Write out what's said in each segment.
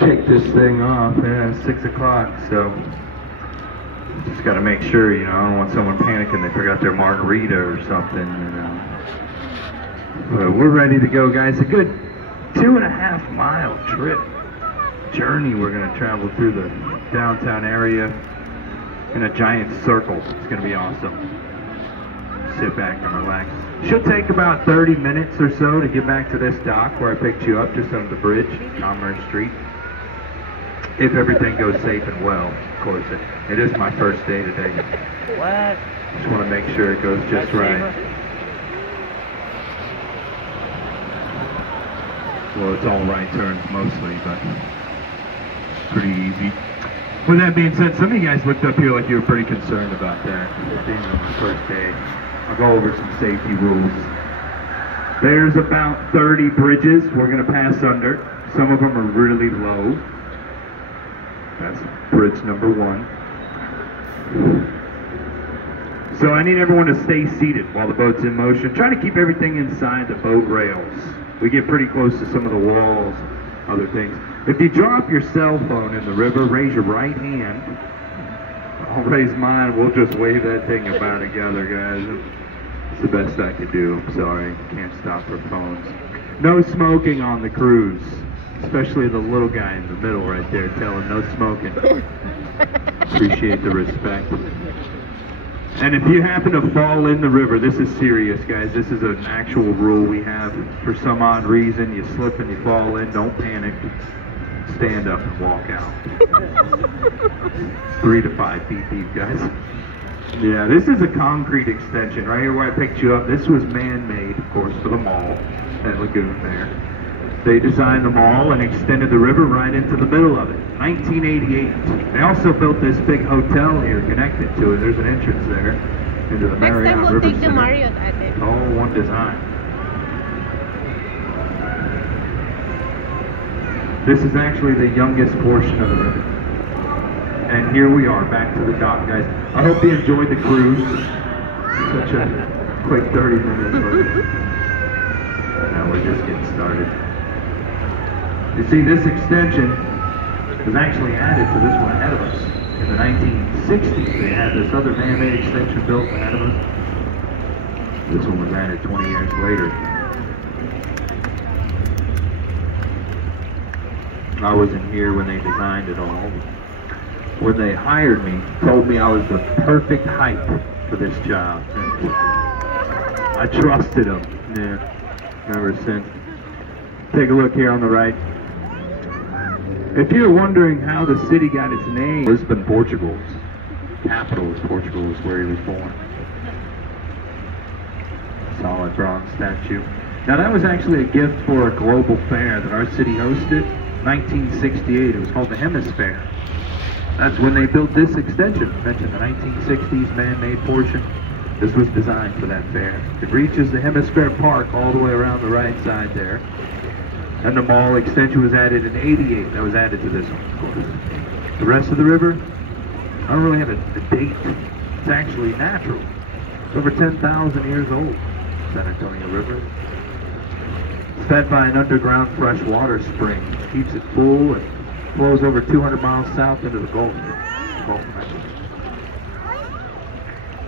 kick this thing off. Yeah, it's 6 o'clock, so just got to make sure, you know, I don't want someone panicking they forgot their margarita or something, you know. But we're ready to go, guys. A good 2.5 mile journey. We're going to travel through the downtown area in a giant circle. It's going to be awesome. Sit back and relax. Should take about 30 minutes or so to get back to this dock where I picked you up, just under the bridge, Commerce Street. If everything goes safe and well, of course. It is my first day today. What? Just want to make sure it goes just right. Well, it's all right turns mostly, but pretty easy. With that being said, some of you guys looked up here like you were pretty concerned about that. Being on my first day. I'll go over some safety rules. There's about 30 bridges we're going to pass under. Some of them are really low. That's bridge number 1. So I need everyone to stay seated while the boat's in motion. Try to keep everything inside the boat rails. We get pretty close to some of the walls, other things. If you drop your cell phone in the river, raise your right hand. I'll raise mine. We'll just wave that thing about together, guys. It's the best I could do. I'm sorry. Can't stop for phones. No smoking on the cruise. Especially the little guy in the middle right there. Tell him no smoking. Appreciate the respect. And if you happen to fall in the river, this is serious, guys. This is an actual rule we have. For some odd reason, you slip and you fall in, don't panic. Stand up and walk out. 3 to 5 feet deep, guys. Yeah, this is a concrete extension right here where I picked you up. This was man-made, of course, for the mall, that lagoon there. They designed the mall and extended the river right into the middle of it. 1988. They also built this big hotel here connected to it. There's an entrance there into the Marriott Next time we'll River take the Center. Marriott at it. All one design. This is actually the youngest portion of the river. And here we are, back to the dock, guys. I hope you enjoyed the cruise. Such a quick 30 minutes. Now we're just getting started. You see, this extension was actually added to this one ahead of us. In the 1960s, they had this other man-made extension built ahead of us. This one was added 20 years later. I wasn't here when they designed it all. When they hired me, told me I was the perfect height for this job. And I trusted them. Yeah, ever since. Take a look here on the right. If you're wondering how the city got its name, Lisbon, Portugal's capital is Portugal, is where he was born. Solid bronze statue. Now that was actually a gift for a global fair that our city hosted. 1968. It was called the Hemisphere. That's when they built this extension. I mentioned the 1960s man-made portion. This was designed for that fair. It reaches the Hemisphere Park all the way around the right side there. And the mall extension was added in 88. That was added to this one, of course. The rest of the river, I don't really have a date. It's actually natural. It's over 10,000 years old, San Antonio River. It's fed by an underground freshwater spring, which keeps it full and flows over 200 miles south into the Gulf of Mexico.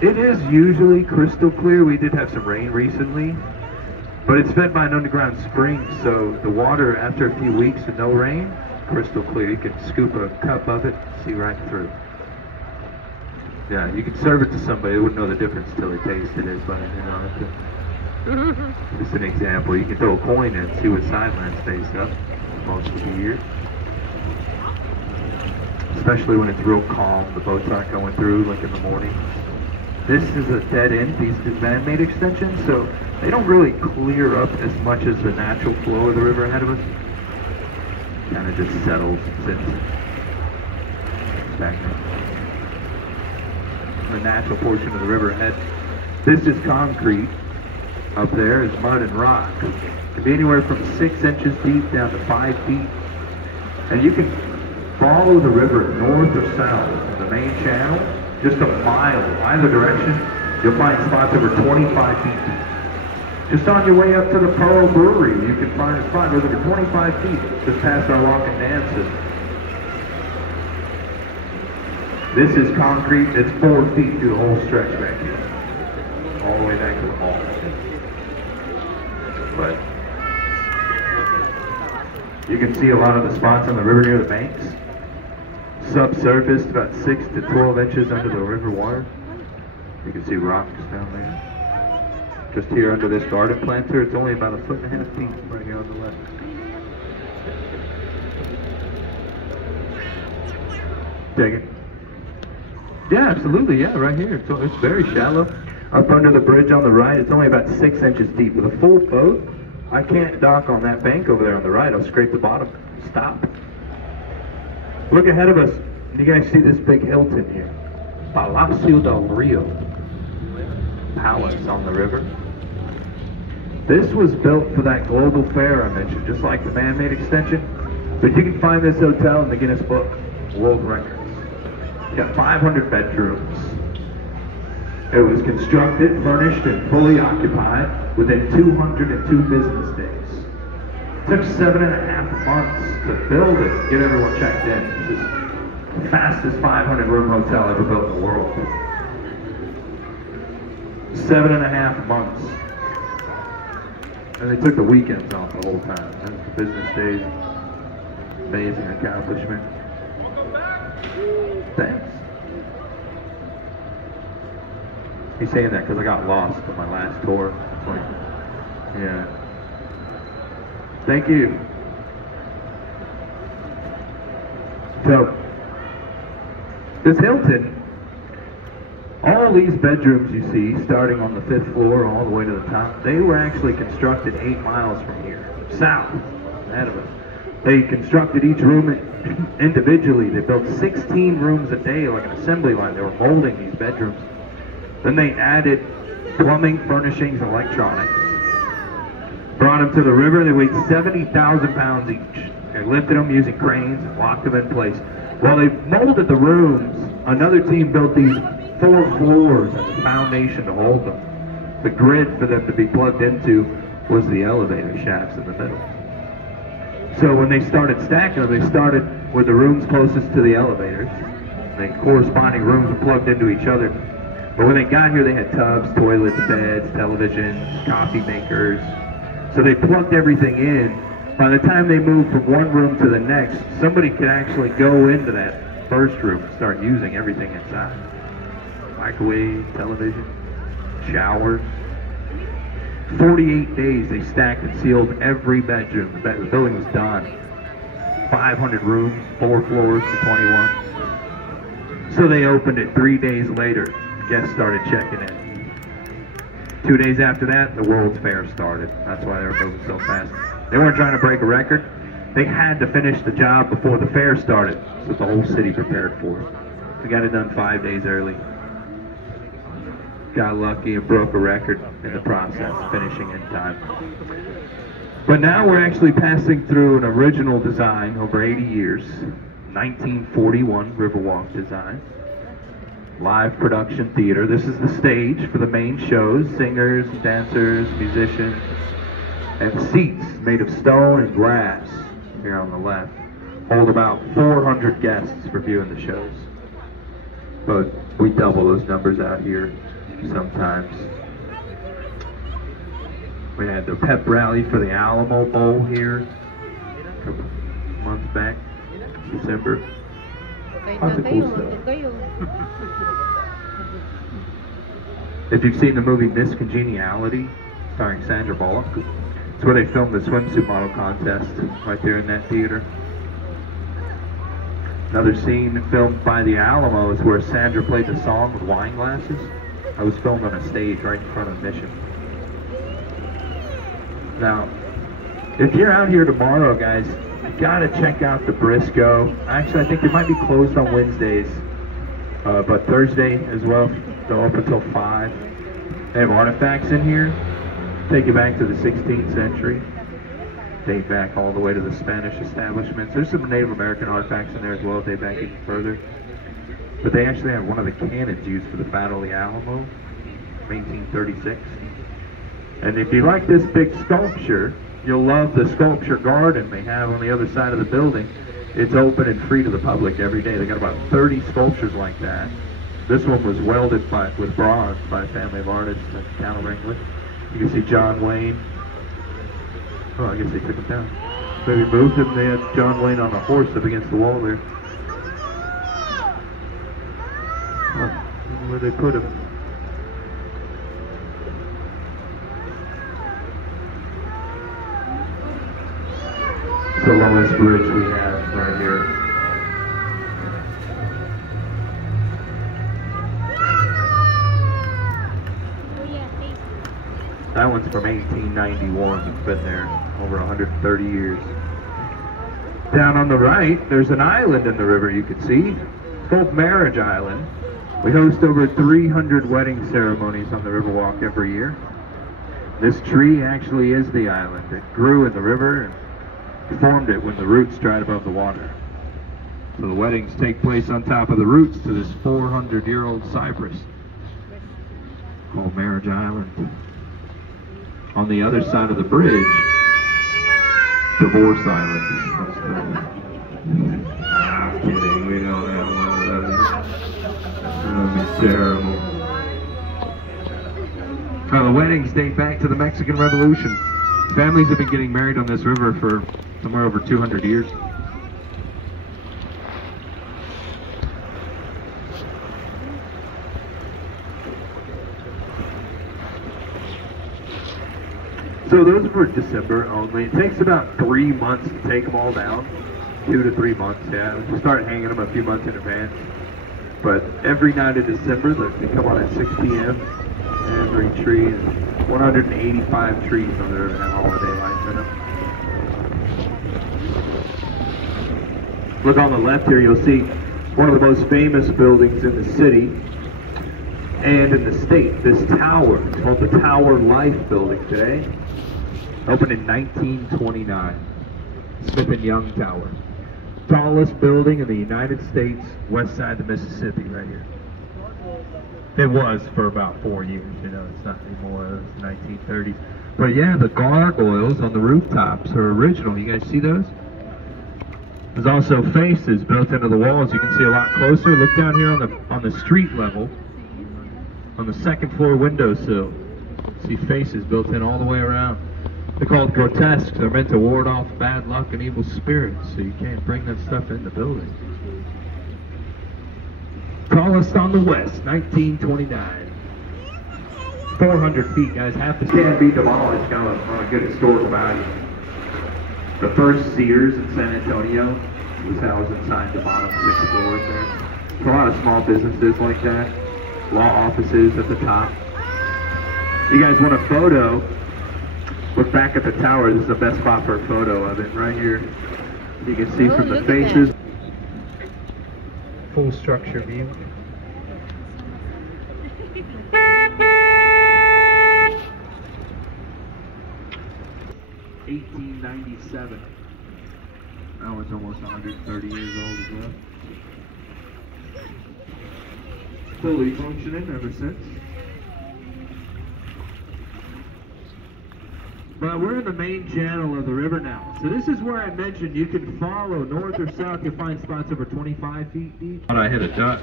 It is usually crystal clear. We did have some rain recently. But it's fed by an underground spring, so the water, after a few weeks with no rain, crystal clear. You can scoop a cup of it, see right through. Yeah, you can serve it to somebody. They wouldn't know the difference until they tasted it, but you know, just an example. You can throw a coin in and see what sideline stays up most of the year. Especially when it's real calm, the boats aren't going through like in the morning. This is a dead end, these man-made extensions, so they don't really clear up as much as the natural flow of the river ahead of us. Kind of just settles and sits back now. The natural portion of the river ahead. This is concrete. Up there is mud and rock. It can be anywhere from 6 inches deep down to 5 feet. And you can follow the river north or south in the main channel. Just a mile either direction, you'll find spots over 25 feet deep. Just on your way up to the Pearl Brewery, you can find a spot over 25 feet just past our lock and dam system. This is concrete. It's 4 feet through the whole stretch back here, all the way back to the mall. But you can see a lot of the spots on the river near the banks. Subsurfaced about 6 to 12 inches under the river water. You can see rocks down there. Just here under this garden planter, it's only about 1.5 feet deep right here on the left. Take it. Yeah, absolutely, yeah, right here. It's very shallow. Up under the bridge on the right, it's only about 6 inches deep. With a full boat, I can't dock on that bank over there on the right. I'll scrape the bottom. Stop. Look ahead of us. You guys see this big Hilton here? Palacio del Rio. Palace on the river. This was built for that global fair I mentioned, just like the man-made extension. But you can find this hotel in the Guinness Book, World Records. It's got 500 bedrooms. It was constructed, furnished, and fully occupied within 202 business days. It took 7.5 months to build it, get everyone checked in. This is the fastest 500-room hotel ever built in the world. 7.5 months. And they took the weekends off the whole time. That was the business days. Amazing accomplishment. Thanks. He's saying that because I got lost on my last tour. Yeah. Thank you. So, this Hilton, all these bedrooms you see, starting on the 5th floor all the way to the top, they were actually constructed 8 miles from here, south, ahead of us. They constructed each room individually. They built 16 rooms a day like an assembly line. They were molding these bedrooms. Then they added plumbing, furnishings, and electronics. Brought them to the river. They weighed 70,000 pounds each. They lifted them using cranes and locked them in place. While they molded the rooms, another team built these 4 floors as a foundation to hold them. The grid for them to be plugged into was the elevator shafts in the middle. So when they started stacking them, they started with the rooms closest to the elevators. The corresponding rooms were plugged into each other. But when they got here, they had tubs, toilets, beds, televisions, coffee makers. So they plugged everything in. By the time they moved from one room to the next, somebody could actually go into that first room and start using everything inside. Microwave, television, showers. 48 days they stacked and sealed every bedroom. The building was done. 500 rooms, 4 floors to 21. So they opened it 3 days later. Guests started checking in. 2 days after that, the World's Fair started. That's why they were moving so fast. They weren't trying to break a record. They had to finish the job before the fair started, so the whole city prepared for it. They got it done 5 days early. Got lucky and broke a record in the process, finishing in time. But now we're actually passing through an original design over 80 years. 1941 Riverwalk design. Live production theater. This is the stage for the main shows. Singers, dancers, musicians, and seats made of stone and glass here on the left. Hold about 400 guests for viewing the shows. But we double those numbers out here sometimes. We had the pep rally for the Alamo Bowl here a couple months back, December. Lots of cool stuff. If you've seen the movie Miss Congeniality, starring Sandra Bullock, it's where they filmed the swimsuit model contest, right there in that theater. Another scene filmed by the Alamo is where Sandra played the song with wine glasses. I was filmed on a stage right in front of Mission. Now, if you're out here tomorrow, guys, you gotta check out the Briscoe. Actually, I think they might be closed on Wednesdays, but Thursday as well. They're open until 5. They have artifacts in here. Take you back to the 16th century. Date back all the way to the Spanish establishments. There's some Native American artifacts in there as well, date back even further. But they actually have one of the cannons used for the Battle of the Alamo, 1836. And if you like this big sculpture, you'll love the sculpture garden they have on the other side of the building. It's open and free to the public every day. They got about 30 sculptures like that. This one was welded with bronze by a family of artists in the town of Ringwood. You can see John Wayne. Oh, I guess they took him down. Maybe moved him. They had John Wayne on a horse up against the wall there. Huh, where they put him. It's the lowest bridge we have right here. That one's from 1891. It's been there over 130 years. Down on the right, there's an island in the river you can see. It's called Marriage Island. We host over 300 wedding ceremonies on the Riverwalk every year. This tree actually is the island. It grew in the river and formed it when the roots dried above the water. So the weddings take place on top of the roots to this 400-year-old cypress called Marriage Island. On the other side of the bridge, Divorce Island. I'm kidding, we don't have one of those. That would be terrible. Now, the weddings date back to the Mexican Revolution. Families have been getting married on this river for somewhere over 200 years. So those are for December only. It takes about 3 months to take them all down. 2 to 3 months, yeah. We start hanging them a few months in advance. But every night of December, they come on at 6 p.m. Every tree, and 185 trees on the river have holiday lights in them. Look on the left here, you'll see one of the most famous buildings in the city and in the state. This tower, it's called the Tower Life Building today. Opened in 1929. Smith & Young Tower. Tallest building in the United States, west side of the Mississippi, right here. It was for about 4 years, you know, it's not anymore, it's the 1930s. But yeah, the gargoyles on the rooftops are original. You guys see those? There's also faces built into the walls. You can see a lot closer. Look down here on the street level, on the second floor windowsill. See faces built in all the way around. They're called grotesques. They're meant to ward off bad luck and evil spirits, so you can't bring that stuff in the building. Tallest on the west, 1929. 400 feet, guys. Half the can be demolished, kind of on a good historical value. The first Sears in San Antonio was housed inside the bottom 6 floors there. There's a lot of small businesses like that. Law offices at the top. You guys want a photo? Look back at the tower. This is the best spot for a photo of it. Right here. You can see from the faces. Full structure view. $1897. That one's almost 130 years old as well. Fully functioning ever since. But we're in the main channel of the river now. So this is where I mentioned you can follow north or south. You'll find spots over 25 feet deep. Thought I hit a duck.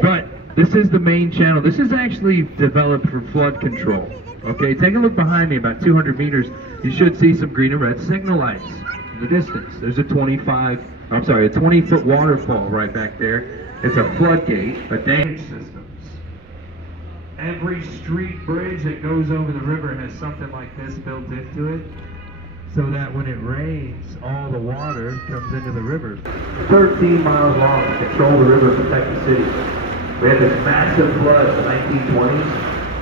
But this is the main channel. This is actually developed for flood control. Okay, take a look behind me, about 200 meters. You should see some green and red signal lights in the distance. There's a 20-foot waterfall right back there. It's a floodgate, a damage system. Every street bridge that goes over the river has something like this built into it, so that when it rains, all the water comes into the river. 13 miles long to control the river and protect the city. We had this massive flood in the 1920s,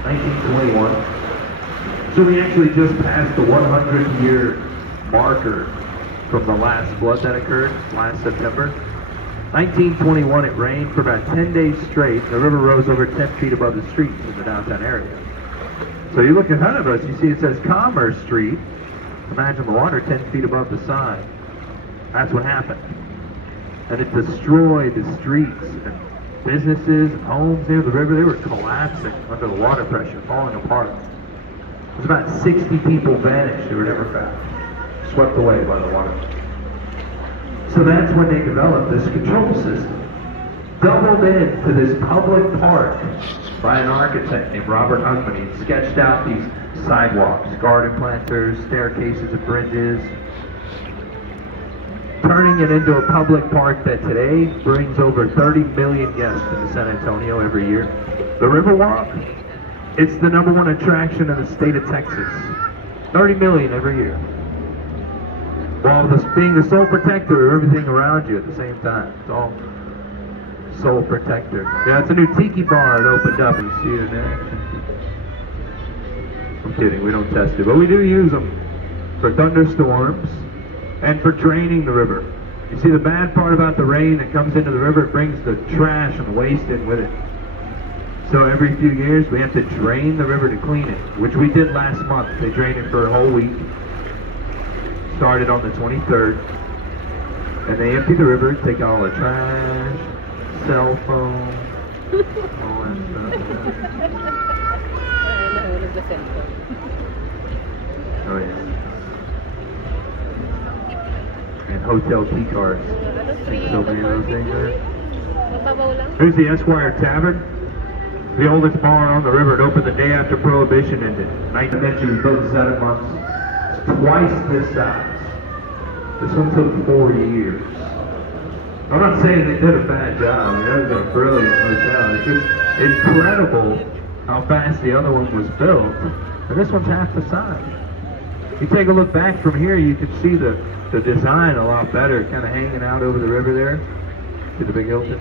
1921. So we actually just passed the 100-year marker from the last flood that occurred last September. 1921, it rained for about 10 days straight. The river rose over 10 feet above the streets in the downtown area. So you look in front of us, you see it says Commerce Street. Imagine the water 10 feet above the sign. That's what happened. And it destroyed the streets and businesses, homes near the river, they were collapsing under the water pressure, falling apart. There's about 60 people vanished who were never found, swept away by the water. So that's when they developed this control system. Doubled into this public park by an architect named Robert Hugman. He sketched out these sidewalks, garden planters, staircases and bridges, turning it into a public park that today brings over 30 million guests to San Antonio every year. The Riverwalk, it's the #1 attraction in the state of Texas. 30 million every year. While being the sole protector of everything around you at the same time. It's all sole protector. Yeah, it's a new tiki bar that opened up. You see it in action. I'm kidding, we don't test it, but we do use them for thunderstorms and for draining the river. You see, the bad part about the rain that comes into the river, it brings the trash and the waste in with it. So every few years we have to drain the river to clean it, which we did last month. They drained it for a whole week. Started on the 23rd. And they empty the river, take out all the trash, cell phone, all that stuff. Oh yeah. And hotel key cards. So many of those things there. Here's the Esquire Tavern. The oldest bar on the river. It opened the day after Prohibition ended. 19th was built in 7 months. It's twice this size. This one took 4 years. I'm not saying they did a bad job. I mean, that was a brilliant hotel. It's just incredible how fast the other one was built. And this one's half the size. You take a look back from here, you can see the design a lot better, kind of hanging out over the river there. See the big Hilton?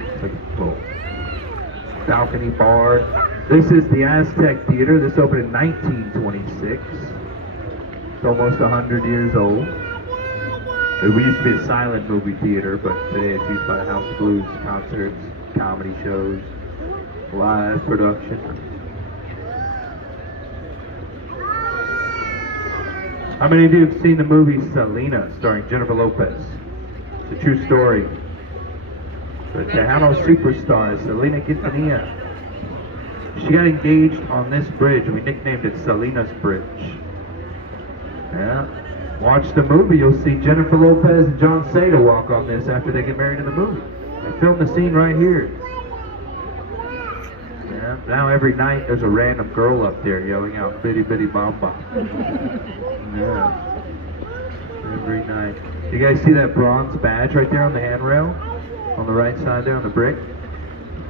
It's like a little balcony bar. This is the Aztec Theater. This opened in 1926. It's almost 100 years old. We used to be a silent movie theater, but today it's used by House of Blues, concerts, comedy shows, live production. How many of you have seen the movie Selena, starring Jennifer Lopez? It's a true story. The Tejano superstar, Selena Quintanilla. She got engaged on this bridge. We nicknamed it Selena's Bridge. Yeah. Watch the movie, you'll see Jennifer Lopez and John Seda walk on this after they get married in the movie. They filmed the scene right here. Yeah. Now every night there's a random girl up there yelling out "Bitty Bitty Bom Bom." Yeah. Every night. You guys see that bronze badge right there on the handrail? On the right side there on the brick?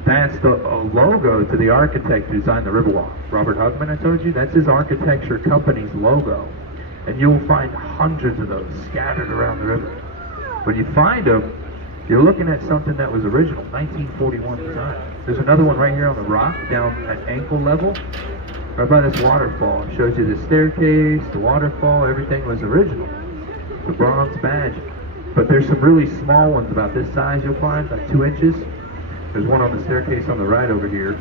That's the logo to the architect who designed the Riverwalk. Robert Hugman, I told you? That's his architecture company's logo. And you'll find hundreds of those scattered around the river. When you find them, you're looking at something that was original, 1941 design. There's another one right here on the rock, down at ankle level, right by this waterfall. It shows you the staircase, the waterfall, everything was original. The bronze badge. But there's some really small ones about this size you'll find, like 2 inches. There's one on the staircase on the right over here.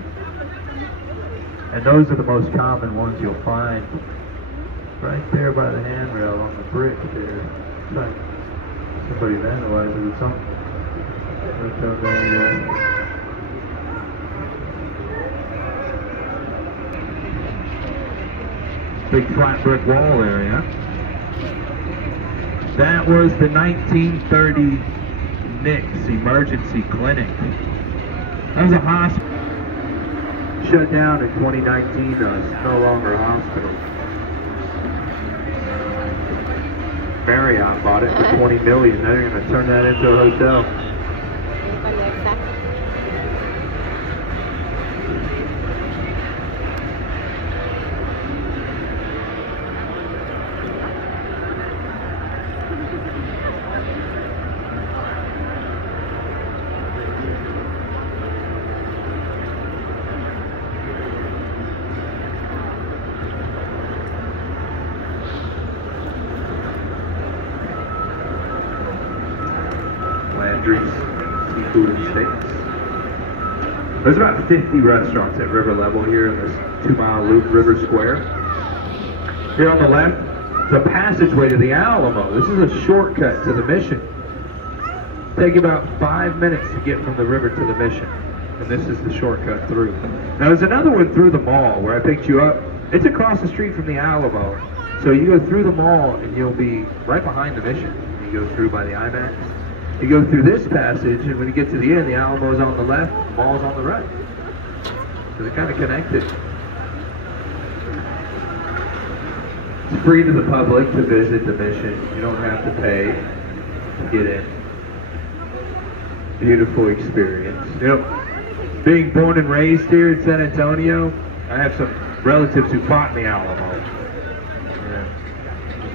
And those are the most common ones you'll find. Right there by the handrail on the brick there. It's like somebody vandalized it or something. Right down there, yeah. Big flat brick wall area. That was the 1930 NICS Emergency Clinic. That was a hospital. Shut down in 2019 though. It's no longer a hospital. Marriott bought it for $20 million. Now they're going to turn that into a hotel. Seafood and steaks. There's about 50 restaurants at river level here in this 2-mile loop, River Square. Here on the left, the passageway to the Alamo. This is a shortcut to the Mission. Take about 5 minutes to get from the river to the mission. And this is the shortcut through. Now there's another one through the mall where I picked you up. It's across the street from the Alamo. So you go through the mall and you'll be right behind the mission. You go through by the IMAX. You go through this passage, and when you get to the end, the Alamo's on the left, the mall's on the right. So they're kind of connected. It's free to the public to visit the mission. You don't have to pay to get in. Beautiful experience. Yep. Being born and raised here in San Antonio, I have some relatives who fought in the Alamo. Yeah.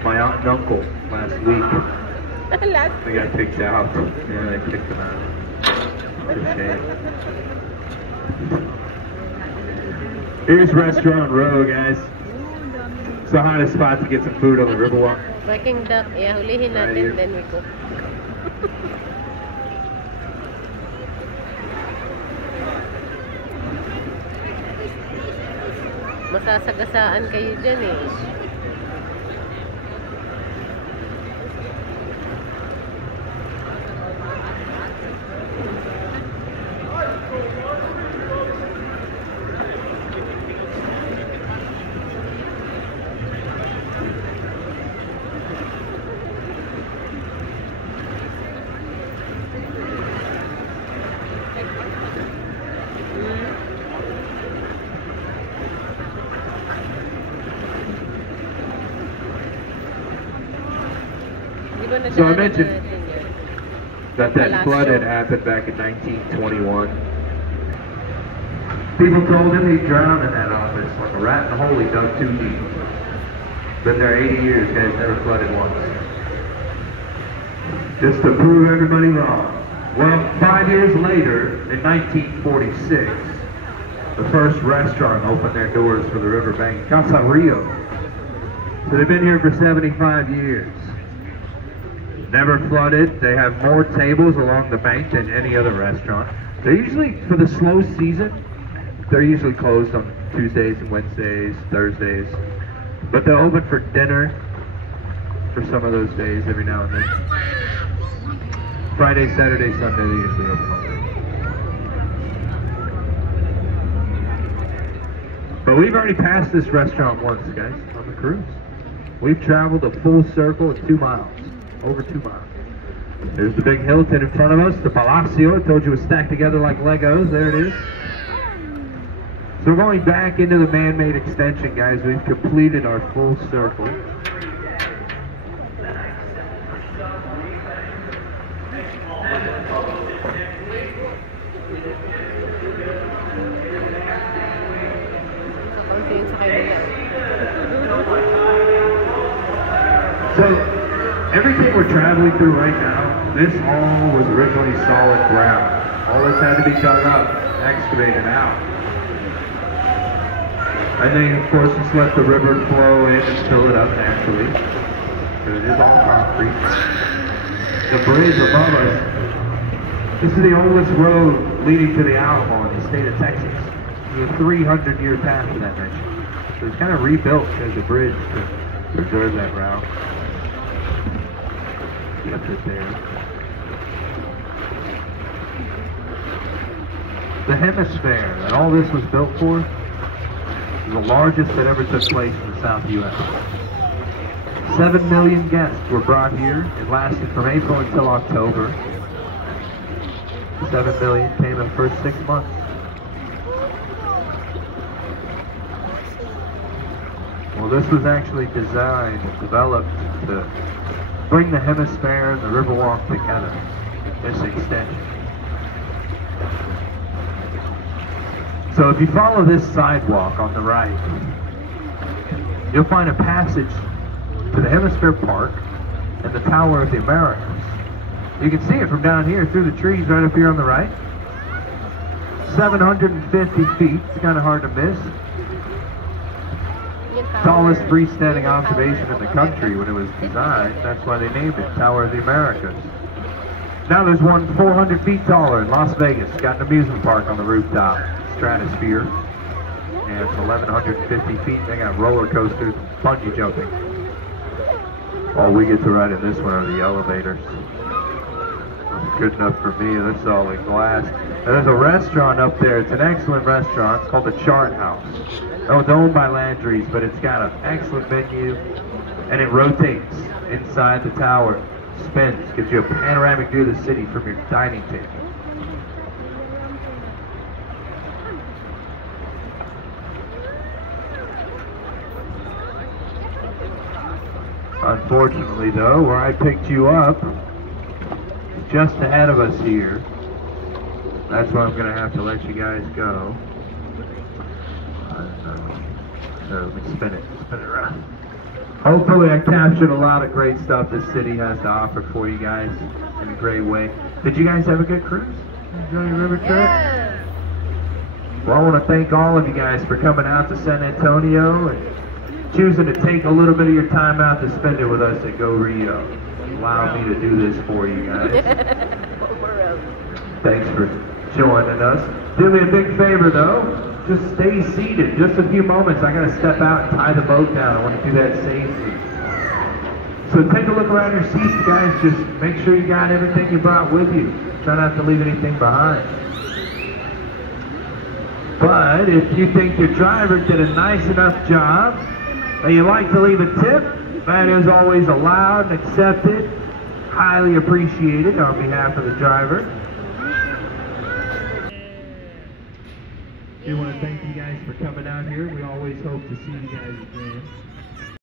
My aunt and uncle last week. They got kicked out. Yeah, they kicked them out. It's a shame. Here's Restaurant Row, guys. It's the hottest spot to get some food on the Riverwalk. Viking duck. Yeah, hulihin natin, then we cook. Masasagasaan kayo dyan eh. So I mentioned that flood had happened back in 1921. People told him he'd drown in that office like a rat in a hole he dug too deep. Been there 80 years, guys, never flooded once. Just to prove everybody wrong. Well, 5 years later, in 1946, the first restaurant opened their doors for the riverbank, Casa Rio. So they've been here for 75 years. Never flooded. They have more tables along the bank than any other restaurant. They're usually, for the slow season, they're usually closed on Tuesdays and Wednesdays, Thursdays. But they'll open for dinner for some of those days every now and then. Friday, Saturday, Sunday, they usually open all day. But we've already passed this restaurant once, guys, on the cruise. We've traveled a full circle in 2 miles. Over 2 miles. There's the big Hilton in front of us, the Palacio. I told you it was stacked together like Legos. There it is. So we're going back into the man-made extension, guys. We've completed our full circle. So, everything we're traveling through right now, this all was originally solid ground. All this had to be dug up, excavated out. And then, of course, just let the river flow in and fill it up naturally. So it is all concrete. The bridge above us, this is the oldest road leading to the Alamo in the state of Texas. It's a 300-year path to that mention. So it's kind of rebuilt as a bridge to preserve that route. Left it there. The hemisphere that all this was built for is the largest that ever took place in the South U.S. 7 million guests were brought here. It lasted from April until October. 7 million came in the first 6 months. Well, this was actually designed and developed to bring the hemisphere and the Riverwalk together, this extension. So if you follow this sidewalk on the right, you'll find a passage to the Hemisphere Park and the Tower of the Americas. You can see it from down here through the trees right up here on the right. 750 feet, it's kind of hard to miss. Tallest freestanding observation in the country when it was designed. That's why they named it Tower of the Americas. Now there's one 400 feet taller in Las Vegas. Got an amusement park on the rooftop, Stratosphere. And it's 1,150 feet. They got roller coasters, bungee jumping. All we get to ride in this one are the elevators. good enough for me. That's solid glass. And there's a restaurant up there. It's an excellent restaurant. It's called the Chart House. Oh, it's owned by Landry's, but it's got an excellent menu, and it rotates inside the tower. Spins, gives you a panoramic view of the city from your dining table. Unfortunately, though, where I picked you up, just ahead of us here. That's where I'm going to have to let you guys go. So let me spin it around. Hopefully I captured a lot of great stuff this city has to offer for you guys in a great way. Did you guys have a good cruise? Enjoy your river trip? Yes. Well, I want to thank all of you guys for coming out to San Antonio and choosing to take a little bit of your time out to spend it with us at Go Rio. Allow me to do this for you guys. Thanks for joining us. Do me a big favor though. Just stay seated. Just a few moments. I gotta step out and tie the boat down. I want to do that safely. So take a look around your seats, guys. Just make sure you got everything you brought with you. Try not to leave anything behind. But if you think your driver did a nice enough job and you'd like to leave a tip, that is always allowed and accepted. Highly appreciated on behalf of the driver. We want to thank you guys for coming out here. We always hope to see you guys again.